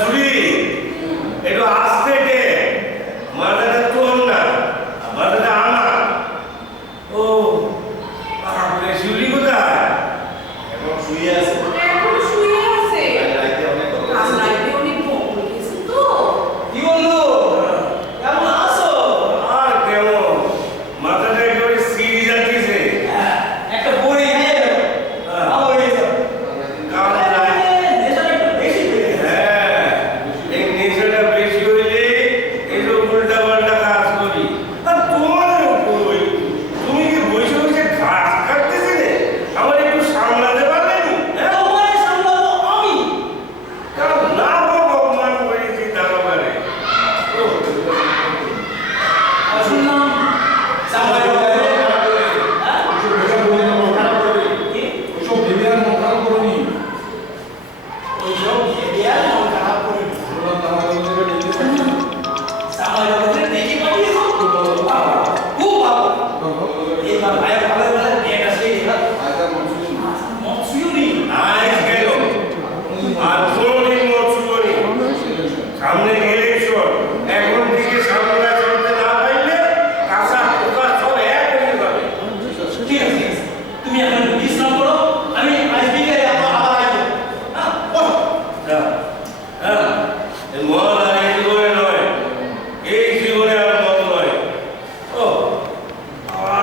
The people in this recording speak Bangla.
জুলি একটু আস্তে দে, মাথাটা তোর না, মাথাটা আমার। ও আপনি জুলি কোথায়? এখন শুয়ে আছে। এখন শুয়ে আছে। রাইতে অনেক কথা কাল বলছে। রাইতে অনেক বক গেছে তো। কি বললো? কেমন আছো? আর কেমন, মাথাটা একেবারে সিরি যাচ্ছে। একটা বড়ি খেয়ে গেল। আমার হয়ে গেছে। কাল রাতে নেশাটা একটু বেশি হয়ে গেছে। হ্যাঁ, এই নেশাটা বেশি হইলে এসব উল্টাপাল্টা কাজ করি। আর তোমার কই, তুমি কি বসে বসে ঘাস কাটতেছিলে? আমার একটু সামলাতে পারলেনি? হ্যাঁ? তোমারে সামলাবো আমি। কারণ না অপমান করেছি তার ব্যাপারে। শুনলাম সামনে হ্যাঁ? কি? ওইসব ভেবে আর মন খারাপ করো নি। সামনে বাবুকে দেখে পাঠিয়েছো? বাবা, খুব ভালো। এবার ভাইয়া ভালো ভালো মেয়েটা সেই না। মৎস্যুরি। আজ গেল, আর কোনোদিন মত শুনি। সামনে গেলে